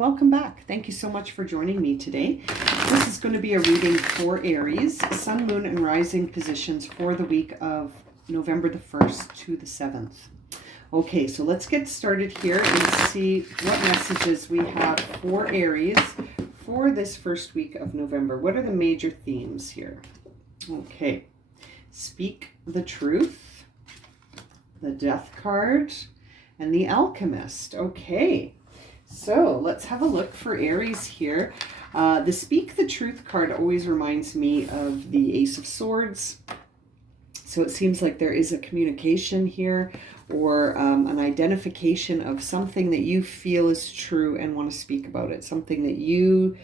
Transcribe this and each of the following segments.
welcome back. Thank you so much for joining me today. This is going to be a reading for Aries, Sun, Moon, and Rising positions for the week of November the 1st to the 7th. Okay, so let's get started here and see what messages we have for Aries for this first week of November. What are the major themes here? Okay, speak the truth, the Death card, and the Alchemist. Okay. So let's have a look for Aries here. The Speak the Truth card always reminds me of the Ace of Swords. So it seems like there is a communication here or an identification of something that you feel is true and want to speak about it. Something that you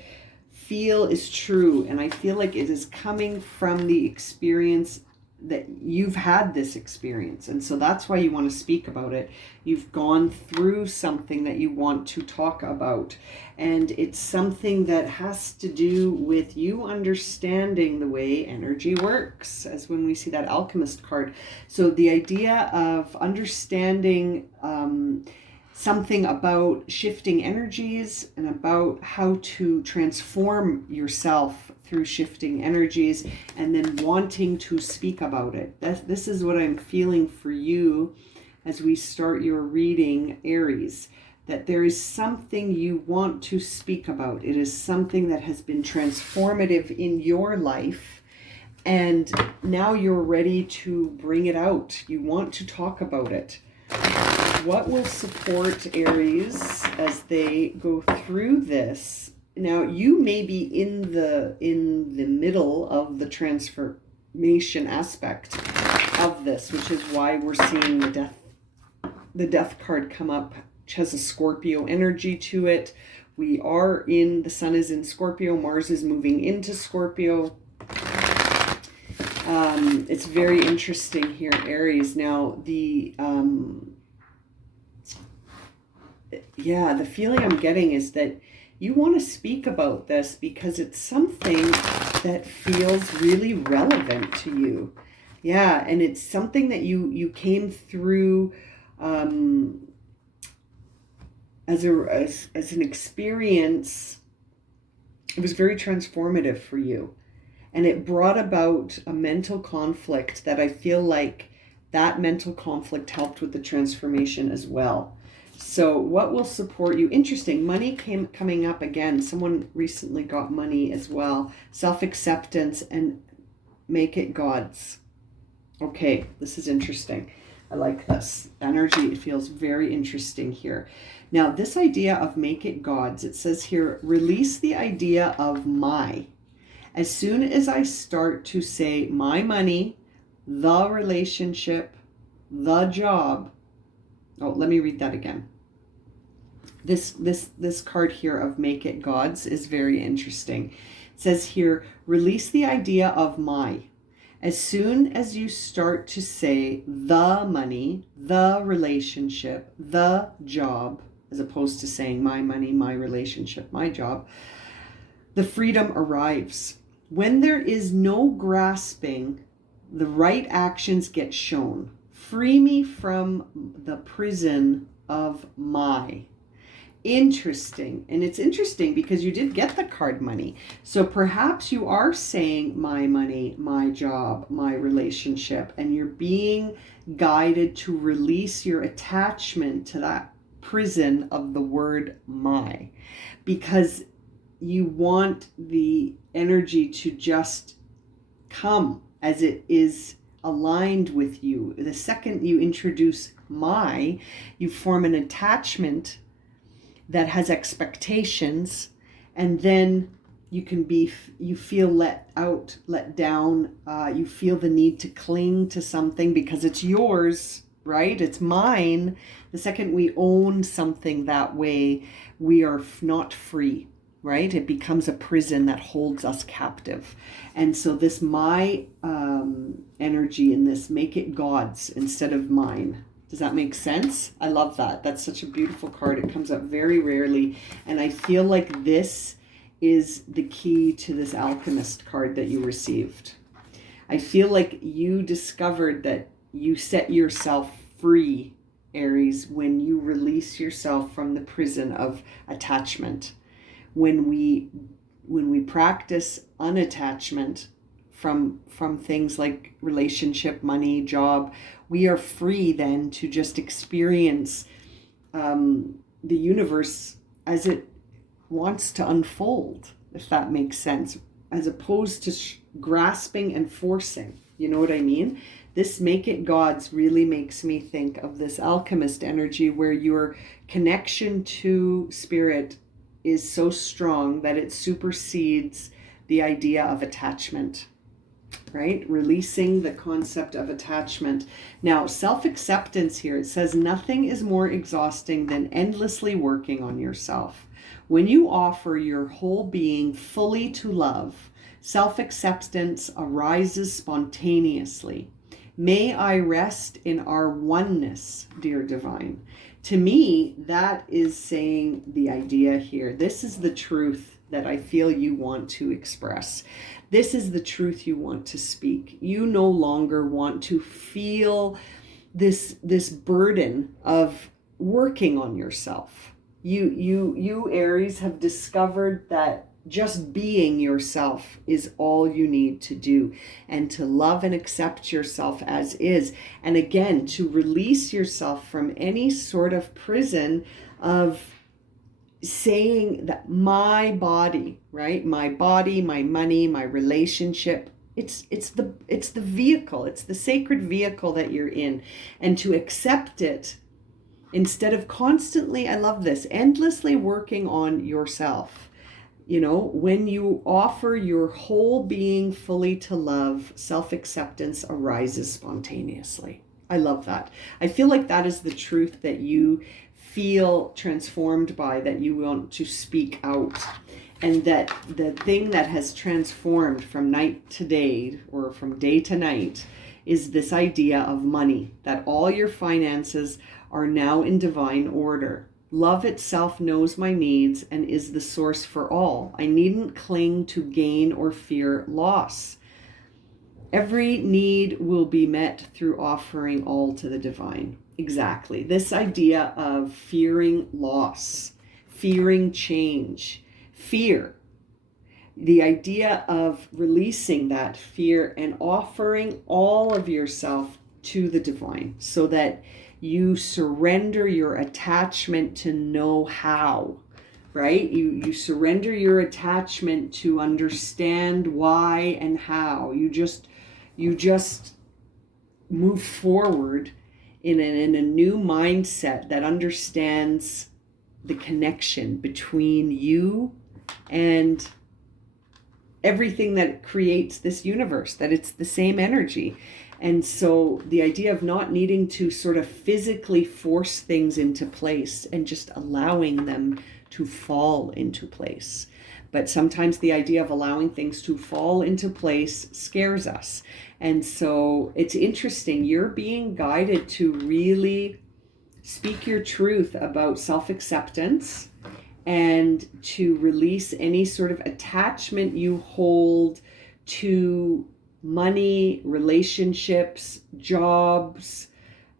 feel is true. And I feel like it is coming from the experience that you've had this experience, and so that's why you want to speak about it. You've gone through something that you want to talk about, and it's something that has to do with you understanding the way energy works, as when we see that Alchemist card. So the idea of understanding something about shifting energies and about how to transform yourself through shifting energies, and then wanting to speak about it. This is what I'm feeling for you as we start your reading, Aries, that there is something you want to speak about. It is something that has been transformative in your life, and now you're ready to bring it out. You want to talk about it. What will support Aries as they go through this? Now, you may be in the middle of the transformation aspect of this, which is why we're seeing the death card come up, which has a Scorpio energy to it. The sun is in Scorpio, Mars is moving into Scorpio. It's very interesting here, Aries. Now, the feeling I'm getting is that you want to speak about this because it's something that feels really relevant to you. Yeah, and it's something that you came through as an experience. It was very transformative for you. And it brought about a mental conflict that I feel like that mental conflict helped with the transformation as well. So what will support you? Interesting. Money coming up again. Someone recently got money as well. Self-acceptance and make it God's. Okay, this is interesting. I like this. Energy, it feels very interesting here. Now, this idea of make it God's, it says here, release the idea of my. As soon as I start to say my money, the relationship, the job. Oh, let me read that again. This card here of make it God's is very interesting. It says here, release the idea of my. As soon as you start to say the money, the relationship, the job, as opposed to saying my money, my relationship, my job, the freedom arrives. When there is no grasping, the right actions get shown. Free me from the prison of my. Interesting. And it's interesting because you did get the card money. So perhaps you are saying my money, my job, my relationship, and you're being guided to release your attachment to that prison of the word my, because you want the energy to just come as it is aligned with you. The second you introduce my, you form an attachment that has expectations, and then you feel let down. You feel the need to cling to something because it's yours, right? It's mine. The second we own something that way, we are not free, right? It becomes a prison that holds us captive. And so this my energy in this, make it God's instead of mine. Does that make sense? I love that. That's such a beautiful card. It comes up very rarely. And I feel like this is the key to this Alchemist card that you received. I feel like you discovered that you set yourself free, Aries, when you release yourself from the prison of attachment. When we practice unattachment from things like relationship, money, job, we are free then to just experience the universe as it wants to unfold, if that makes sense, as opposed to grasping and forcing. You know what I mean? This make it gods really makes me think of this alchemist energy, where your connection to spirit is so strong that it supersedes the idea of attachment, right? Releasing the concept of attachment. Now, self-acceptance here, it says nothing is more exhausting than endlessly working on yourself. When you offer your whole being fully to love, self-acceptance arises spontaneously. May I rest in our oneness, dear divine. To me, that is saying the idea here. This is the truth that I feel you want to express. This is the truth you want to speak. You no longer want to feel this burden of working on yourself. You Aries have discovered that just being yourself is all you need to do, and to love and accept yourself as is. And again, to release yourself from any sort of prison of saying that my body, right? My body, my money, my relationship, it's the vehicle, it's the sacred vehicle that you're in. And to accept it instead of constantly, I love this, endlessly working on yourself. You know, when you offer your whole being fully to love, self-acceptance arises spontaneously. I love that. I feel like that is the truth that you feel transformed by, that you want to speak out. And that the thing that has transformed from night to day, or from day to night, is this idea of money, that all your finances are now in divine order. Love itself knows my needs and is the source for all. I needn't cling to gain or fear loss. Every need will be met through offering all to the divine. Exactly. This idea of fearing loss, fearing change, fear. The idea of releasing that fear and offering all of yourself to the divine, so that you surrender your attachment to know how, right? You surrender your attachment to understand why and how. You just move forward in a new mindset that understands the connection between you and everything that creates this universe, that it's the same energy. And so the idea of not needing to sort of physically force things into place and just allowing them to fall into place. But sometimes the idea of allowing things to fall into place scares us. And so it's interesting. You're being guided to really speak your truth about self-acceptance and to release any sort of attachment you hold to money, relationships, jobs,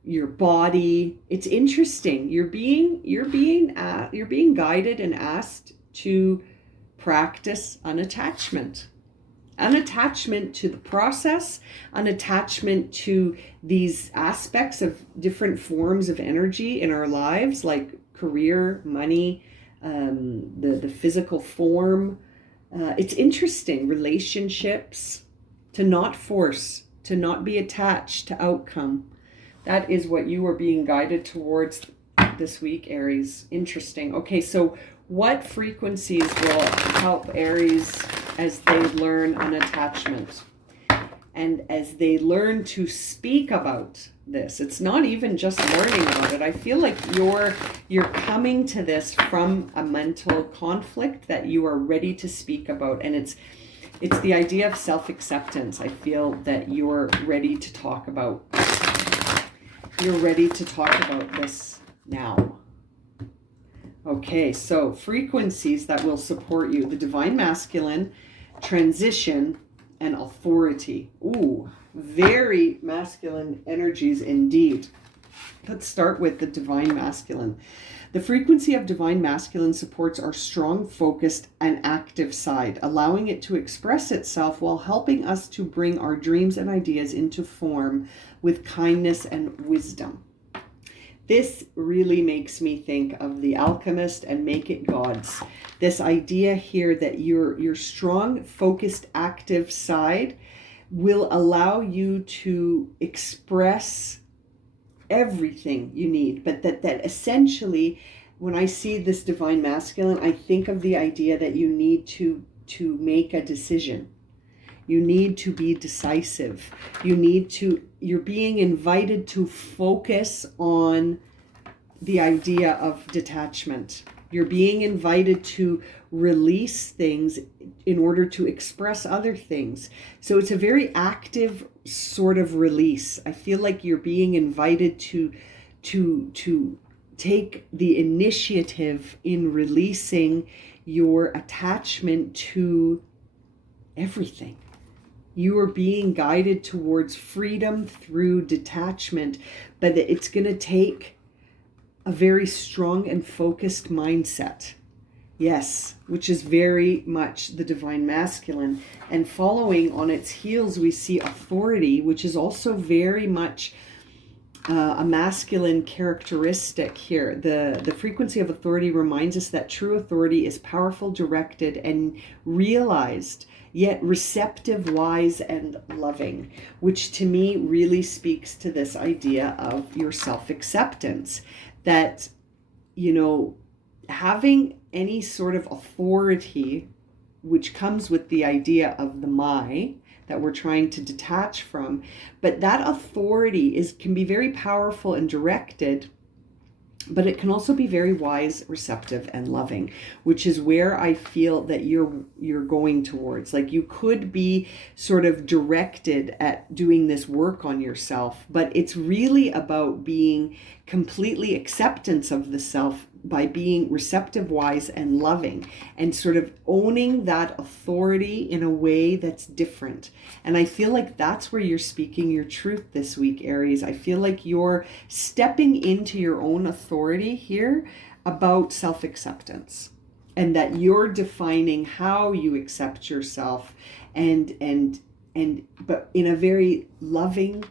your body. It's interesting. You're being guided and asked to practice unattachment. Unattachment to the process, unattachment to these aspects of different forms of energy in our lives, like career, money, the physical form. It's interesting. Relationships. To not force, to not be attached to outcome. That is what you are being guided towards this week, Aries. Interesting. Okay, so what frequencies will help Aries as they learn unattachment? And as they learn to speak about this, it's not even just learning about it. I feel like you're coming to this from a mental conflict that you are ready to speak about. And it's the idea of self-acceptance. I feel that you're ready to talk about. You're ready to talk about this now. Okay, so frequencies that will support you. The divine masculine, transition, and authority. Ooh, very masculine energies indeed. Let's start with the divine masculine. The frequency of divine masculine supports our strong, focused, and active side, allowing it to express itself while helping us to bring our dreams and ideas into form with kindness and wisdom. This really makes me think of The Alchemist and Make It Gods. This idea here that your strong, focused, active side will allow you to express everything you need, but that essentially, when I see this divine masculine, I think of the idea that you need to make a decision. You need to be decisive. You're being invited to focus on the idea of detachment. You're being invited to release things in order to express other things. So it's a very active sort of release. I feel like you're being invited to take the initiative in releasing your attachment to everything. You are being guided towards freedom through detachment, but it's going to take a very strong and focused mindset. Yes, which is very much the divine masculine. And following on its heels, we see authority, which is also very much a masculine characteristic here. The frequency of authority reminds us that true authority is powerful, directed, and realized, yet receptive, wise, and loving, which to me really speaks to this idea of your self-acceptance. That, having any sort of authority, which comes with the idea of the my, that we're trying to detach from, but that authority can be very powerful and directed, but it can also be very wise, receptive, and loving, which is where I feel that you're going towards. Like, you could be sort of directed at doing this work on yourself, but it's really about being completely acceptance of the self by being receptive, wise, and loving, and sort of owning that authority in a way that's different. And I feel like that's where you're speaking your truth this week, Aries. I feel like you're stepping into your own authority here about self-acceptance, and that you're defining how you accept yourself, but in a very loving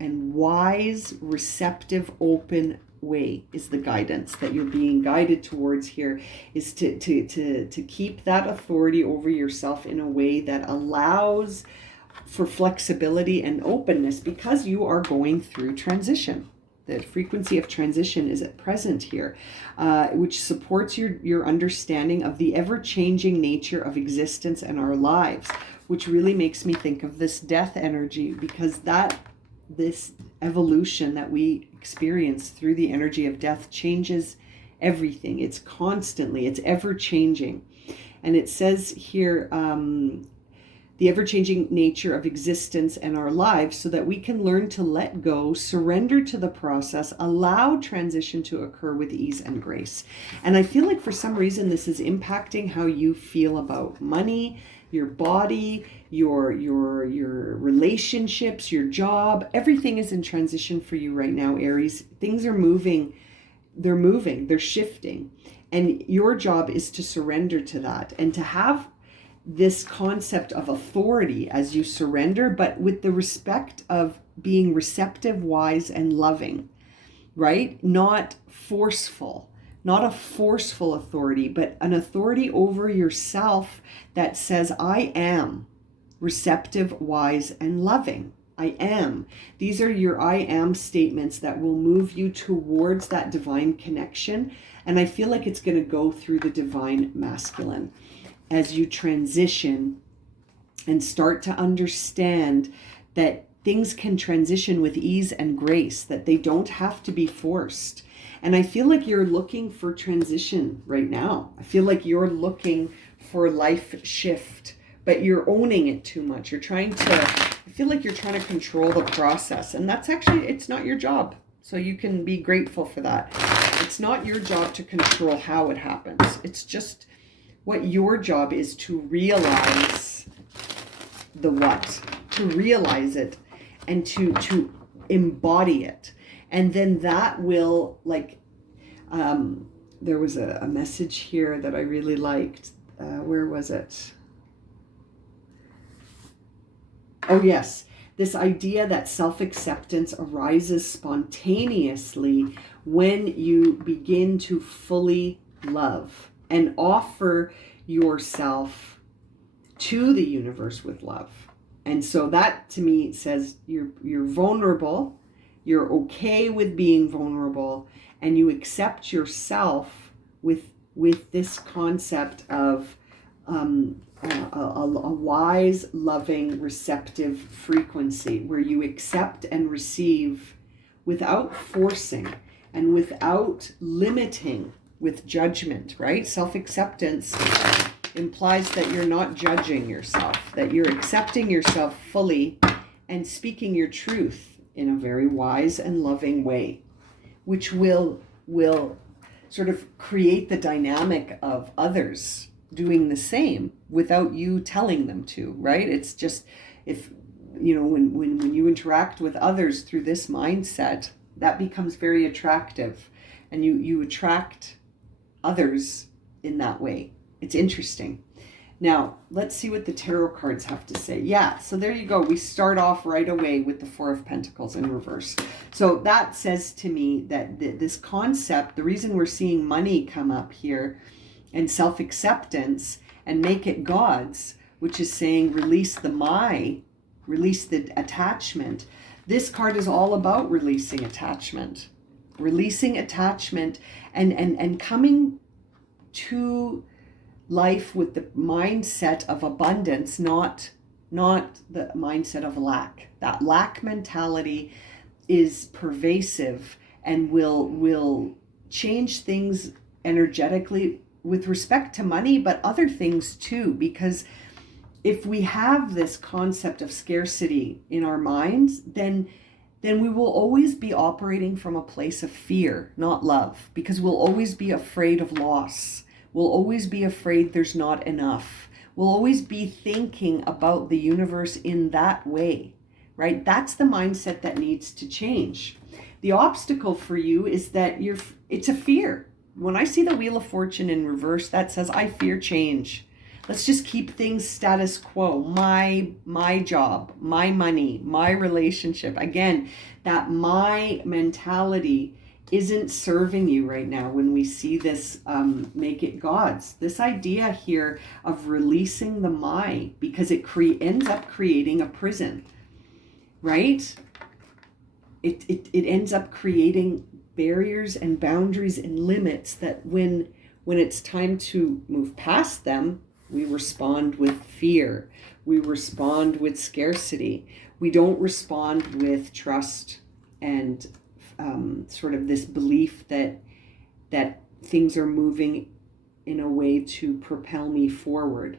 and wise, receptive, open way is the guidance that you're being guided towards here, is to keep that authority over yourself in a way that allows for flexibility and openness, because you are going through transition. The frequency of transition is at present here, which supports your understanding of the ever-changing nature of existence and our lives, which really makes me think of this death energy, because this evolution that we experience through the energy of death changes everything. It's ever changing. And it says here, the ever-changing nature of existence and our lives, so that we can learn to let go, surrender to the process, allow transition to occur with ease and grace. And I feel like for some reason this is impacting how you feel about money, your body, your relationships, your job. Everything is in transition for you right now, Aries. Things are moving. They're shifting. And your job is to surrender to that, and to have this concept of authority as you surrender, but with the respect of being receptive, wise, and loving, right? Not forceful. Not a forceful authority, but an authority over yourself that says, I am receptive, wise, and loving. I am. These are your I am statements that will move you towards that divine connection. And I feel like it's going to go through the divine masculine as you transition and start to understand that things can transition with ease and grace, that they don't have to be forced. And I feel like you're looking for transition right now. I feel like you're looking for life shift, but you're owning it too much. I feel like you're trying to control the process, and it's not your job. So you can be grateful for that. It's not your job to control how it happens. It's just what your job is, to realize the what, to realize it, and to embody it. And then that will, like, there was a message here that I really liked. Where was it? Oh, yes. This idea that self-acceptance arises spontaneously when you begin to fully love and offer yourself to the universe with love. And so that to me says you're vulnerable, you're okay with being vulnerable, and you accept yourself with this concept of a wise, loving, receptive frequency where you accept and receive without forcing and without limiting with judgment, right? Self-acceptance implies that you're not judging yourself, that you're accepting yourself fully and speaking your truth in a very wise and loving way, which will sort of create the dynamic of others doing the same without you telling them to, right? It's just, if you know, when you interact with others through this mindset, that becomes very attractive, and you attract others in that way. It's interesting. Now, let's see what the tarot cards have to say. Yeah, so there you go. We start off right away with the Four of Pentacles in reverse. So that says to me that this concept, the reason we're seeing money come up here and self-acceptance and make it God's, which is saying release release the attachment. This card is all about releasing attachment. Releasing attachment and coming to life with the mindset of abundance, not the mindset of lack. That lack mentality is pervasive and will change things energetically with respect to money, but other things too, because if we have this concept of scarcity in our minds, then we will always be operating from a place of fear, not love, because we'll always be afraid of loss. We'll always be afraid there's not enough. We'll always be thinking about the universe in that way, right? That's the mindset that needs to change. The obstacle for you is that it's a fear. When I see the Wheel of Fortune in reverse, that says, I fear change. Let's just keep things status quo. My job, my money, my relationship. Again, that my mentality isn't serving you right now when we see this make it God's. This idea here of releasing the my, because it ends up creating a prison, right? It ends up creating barriers and boundaries and limits that when it's time to move past them, we respond with fear. We respond with scarcity. We don't respond with trust and sort of this belief that things are moving in a way to propel me forward.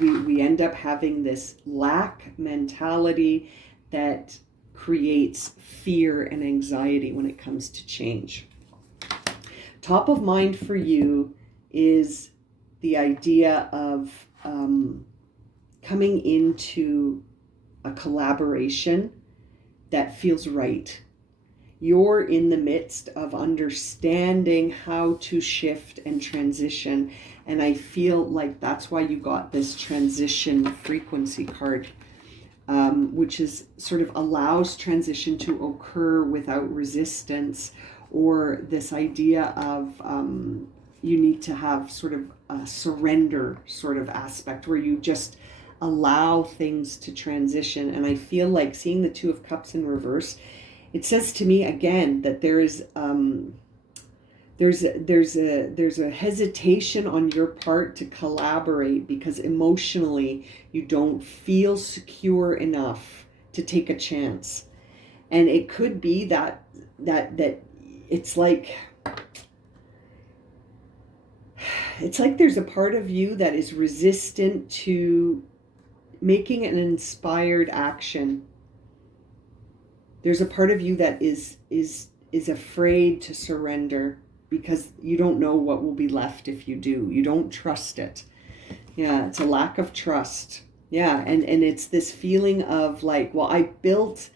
We end up having this lack mentality that creates fear and anxiety when it comes to change. Top of mind for you is the idea of coming into a collaboration that feels right. You're in the midst of understanding how to shift and transition. And I feel like that's why you got this transition frequency card, which is sort of allows transition to occur without resistance, or this idea of you need to have sort of a surrender sort of aspect where you just allow things to transition. And I feel like seeing the Two of Cups in reverse, it says to me again that there's a hesitation on your part to collaborate because emotionally you don't feel secure enough to take a chance. And it could be that it's like there's a part of you that is resistant to making an inspired action. There's a part of you that is afraid to surrender because you don't know what will be left if you do. You don't trust it. Yeah, it's a lack of trust. Yeah, and it's this feeling of like, well, I built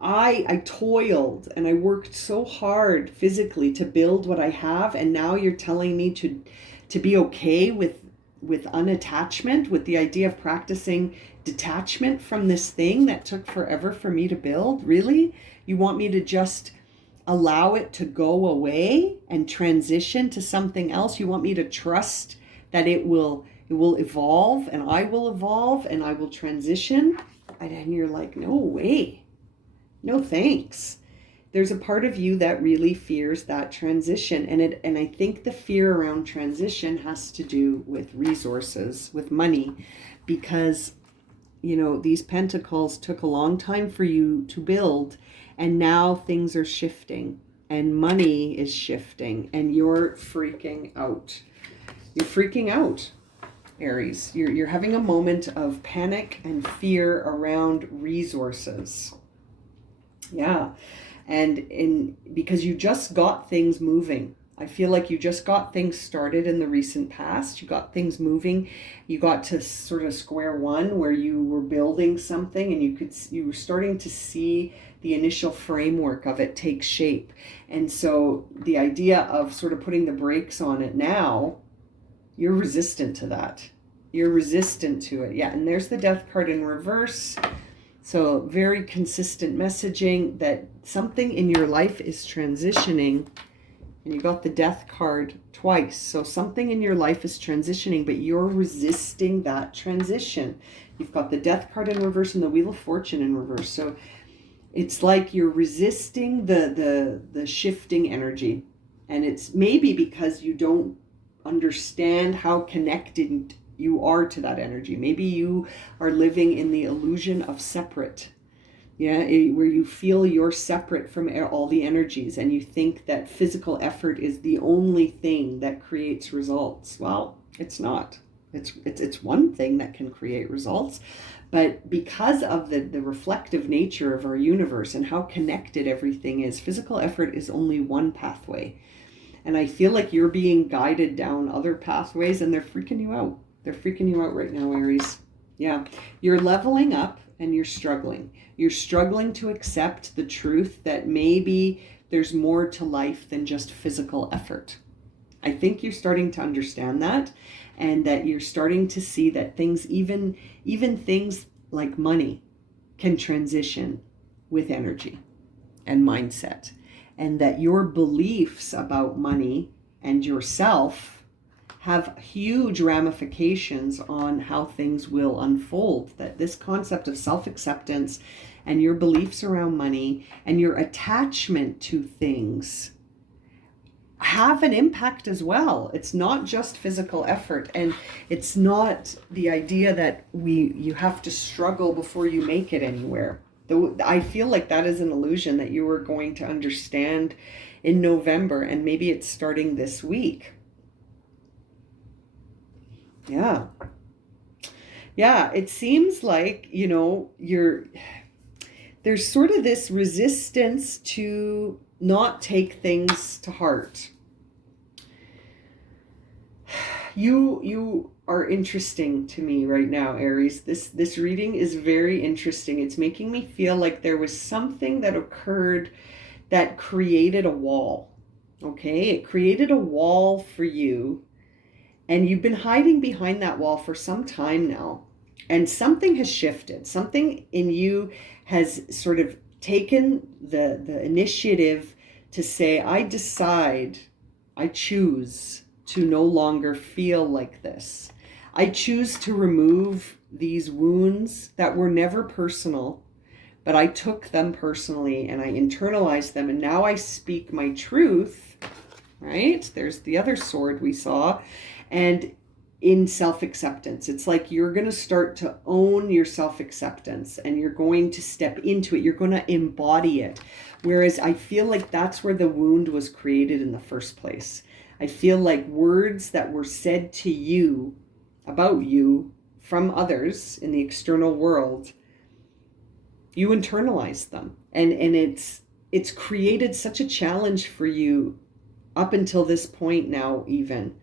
I toiled and I worked so hard physically to build what I have, and now you're telling me to be okay with unattachment, with the idea of practicing detachment from this thing that took forever for me to build? Really? You want me to just allow it to go away and transition to something else? You want me to trust that it will evolve, and I will evolve, and I will transition? And you're like, no way. No thanks. There's a part of you that really fears that transition, and I think the fear around transition has to do with resources, with money, because these pentacles took a long time for you to build, and now things are shifting and money is shifting, and you're freaking out. You're freaking out, Aries. You're having a moment of panic and fear around resources. Yeah. And because you just got things moving. I feel like you just got things started in the recent past. You got things moving. You got to sort of square one where you were building something, and you were starting to see the initial framework of it take shape. And so the idea of sort of putting the brakes on it now, you're resistant to that. You're resistant to it. Yeah, and there's the Death card in reverse. So very consistent messaging that something in your life is transitioning. And you got the Death card twice. So something in your life is transitioning, but you're resisting that transition. You've got the Death card in reverse and the Wheel of Fortune in reverse. So it's like you're resisting the shifting energy. And it's maybe because you don't understand how connected you are to that energy. Maybe you are living in the illusion of separate. Yeah, where you feel you're separate from all the energies, and you think that physical effort is the only thing that creates results. Well, it's not. It's one thing that can create results, but because of the reflective nature of our universe and how connected everything is, physical effort is only one pathway. And I feel like you're being guided down other pathways, and they're freaking you out. They're freaking you out right now, Aries. Yeah, you're leveling up and you're struggling. You're struggling to accept the truth that maybe there's more to life than just physical effort. I think you're starting to understand that, and that you're starting to see that things, even things like money, can transition with energy and mindset, and that your beliefs about money and yourself have huge ramifications on how things will unfold. That this concept of self-acceptance and your beliefs around money and your attachment to things have an impact as well. It's not just physical effort, and it's not the idea that you have to struggle before you make it anywhere. I feel like that is an illusion that you are going to understand in November, and maybe it's starting this week. Yeah. Yeah, it seems like, there's sort of this resistance to not take things to heart. You are interesting to me right now, Aries. This reading is very interesting. It's making me feel like there was something that occurred that created a wall. Okay? It created a wall for you, and you've been hiding behind that wall for some time now. And something has shifted. Something in you has sort of taken the initiative to say, I decide, I choose to no longer feel like this. I choose to remove these wounds that were never personal, but I took them personally and I internalized them. And now I speak my truth, right? There's the other sword we saw. And in self-acceptance, it's like you're going to start to own your self-acceptance, and you're going to step into it. You're going to embody it. Whereas I feel like that's where the wound was created in the first place. I feel like words that were said to you, about you, from others in the external world, you internalized them. And it's created such a challenge for you up until this point now, even,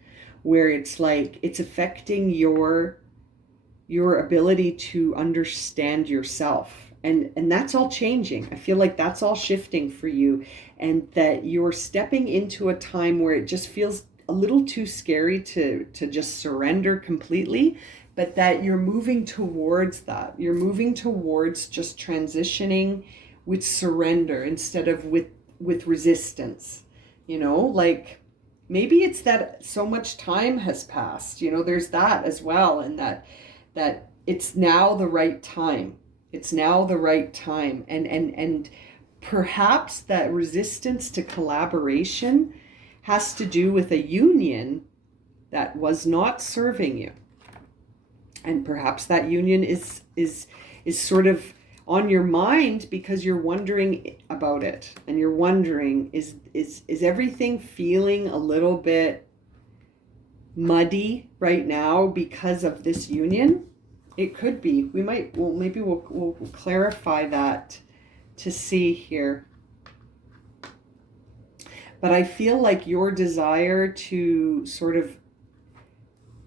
where it's like it's affecting your ability to understand yourself And that's all changing. I feel like that's all shifting for you, and that you're stepping into a time where it just feels a little too scary to just surrender completely, but that you're moving towards that. You're moving towards just transitioning with surrender instead of with resistance. Like maybe it's that so much time has passed. There's that as well, and that it's now the right time. It's now the right time. And perhaps that resistance to collaboration has to do with a union that was not serving you. And perhaps that union is sort of on your mind because you're wondering about it. And you're wondering, is everything feeling a little bit muddy right now because of this union? It could be. Maybe we'll clarify that to see here. But I feel like your desire to sort of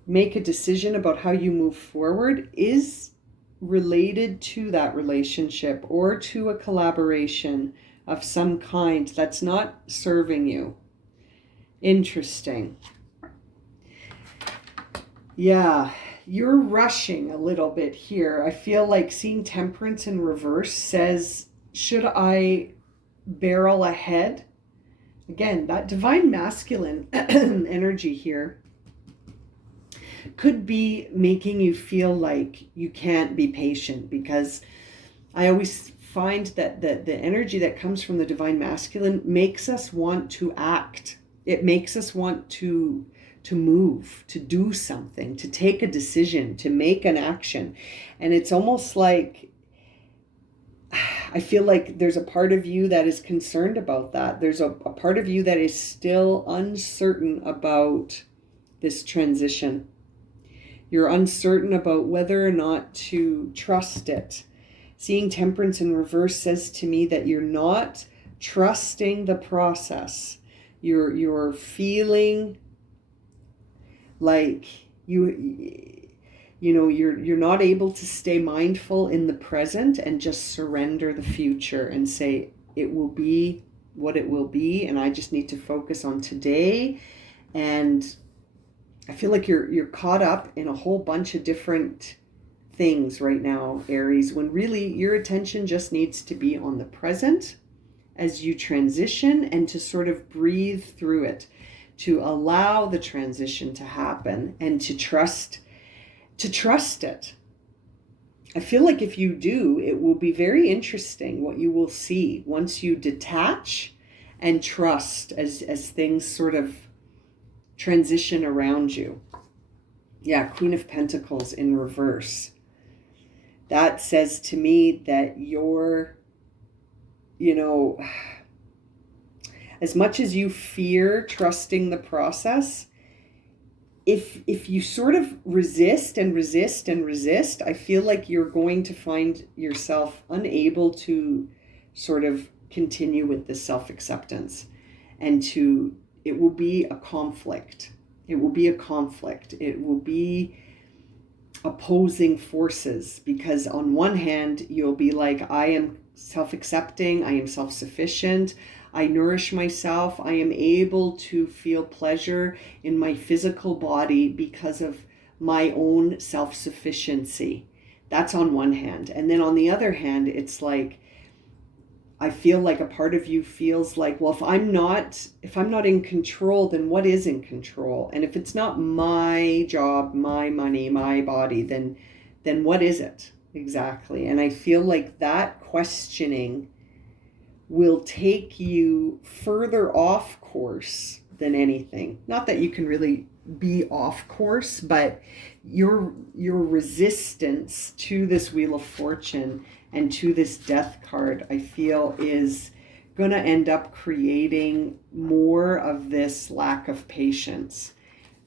make a decision about how you move forward is related to that relationship or to a collaboration of some kind that's not serving you. Interesting. Yeah, you're rushing a little bit here. I feel like seeing Temperance in reverse says, should I barrel ahead? Again, that divine masculine energy here could be making you feel like you can't be patient, because I always find that the energy that comes from the divine masculine makes us want to act. It makes us want to move, to do something, to take a decision, to make an action. And it's almost like, I feel like there's a part of you that is concerned about that. There's a part of you that is still uncertain about this transition. You're uncertain about whether or not to trust it. Seeing Temperance in reverse says to me that you're not trusting the process. You're feeling like you're not able to stay mindful in the present and just surrender the future and say it will be what it will be, and I just need to focus on today. And I feel like you're caught up in a whole bunch of different things right now, Aries, when really your attention just needs to be on the present as you transition, and to sort of breathe through it, to allow the transition to happen, and to trust it. I feel like if you do, it will be very interesting what you will see once you detach and trust as things sort of transition around you. Yeah, Queen of Pentacles in reverse. That says to me that you're, as much as you fear trusting the process, if you sort of resist and resist and resist, I feel like you're going to find yourself unable to sort of continue with this self-acceptance, and it will be a conflict. It will be a conflict. It will be opposing forces, because on one hand, you'll be like, I am self-accepting, I am self-sufficient, I nourish myself, I am able to feel pleasure in my physical body because of my own self-sufficiency. That's on one hand. And then on the other hand, it's like, I feel like a part of you feels like, well, if I'm not in control, then what is in control? And if it's not my job, my money, my body, then what is it exactly? And I feel like that questioning will take you further off course than anything. Not that you can really be off course, but your resistance to this Wheel of Fortune and to this Death card, I feel, is going to end up creating more of this lack of patience,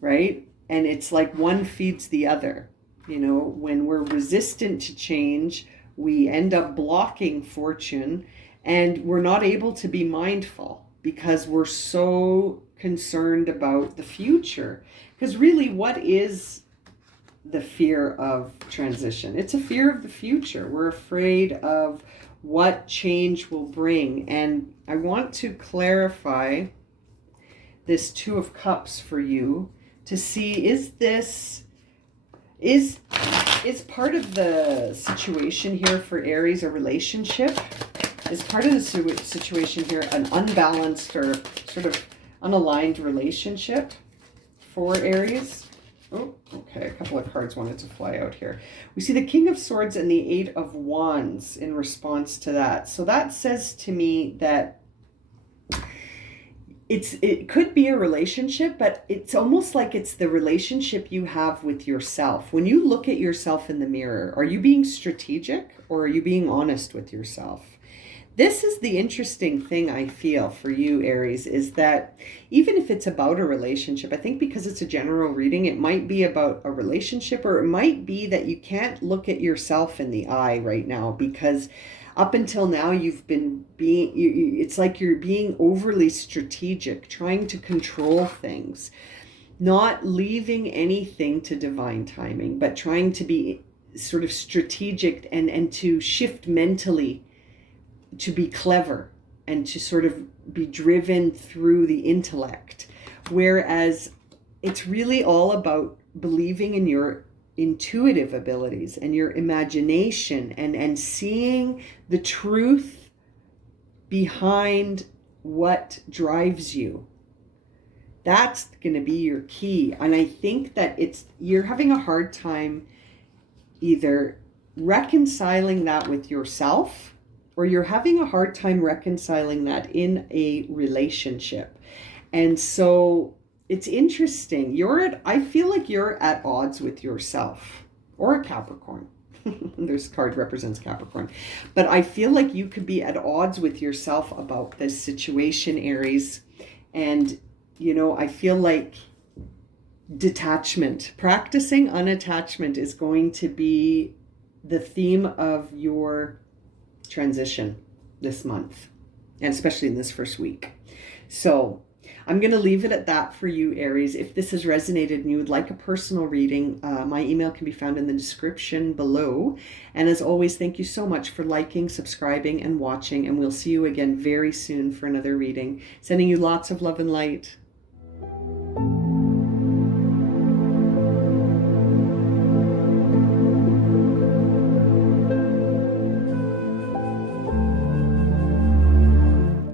right? And it's like one feeds the other. When we're resistant to change, we end up blocking fortune, and we're not able to be mindful because we're so concerned about the future. Because really, what is the fear of transition. It's a fear of the future. We're afraid of what change will bring. And I want to clarify this Two of Cups for you to see, is part of the situation here for Aries a relationship? Is part of the situation here an unbalanced or sort of unaligned relationship for Aries? Oh, okay, a couple of cards wanted to fly out here. We see the King of Swords and the Eight of Wands in response to that. So that says to me that it could be a relationship, but it's almost like it's the relationship you have with yourself. When you look at yourself in the mirror, are you being strategic or are you being honest with yourself? This is the interesting thing I feel for you, Aries, is that even if it's about a relationship, I think because it's a general reading, it might be about a relationship, or it might be that you can't look at yourself in the eye right now because up until now you've been it's like you're being overly strategic, trying to control things, not leaving anything to divine timing, but trying to be sort of strategic and to shift mentally, to be clever and to sort of be driven through the intellect. Whereas it's really all about believing in your intuitive abilities and your imagination and seeing the truth behind what drives you. That's going to be your key. And I think that you're having a hard time either reconciling that with yourself, or you're having a hard time reconciling that in a relationship. And so it's interesting. I feel like you're at odds with yourself, or a Capricorn. This card represents Capricorn. But I feel like you could be at odds with yourself about this situation, Aries. And, I feel like detachment, practicing unattachment is going to be the theme of your transition this month, and especially in this first week. So I'm going to leave it at that for you, Aries. If this has resonated and you would like a personal reading, my email can be found in the description below. And as always, thank you so much for liking, subscribing, and watching. And we'll see you again very soon for another reading. Sending you lots of love and light.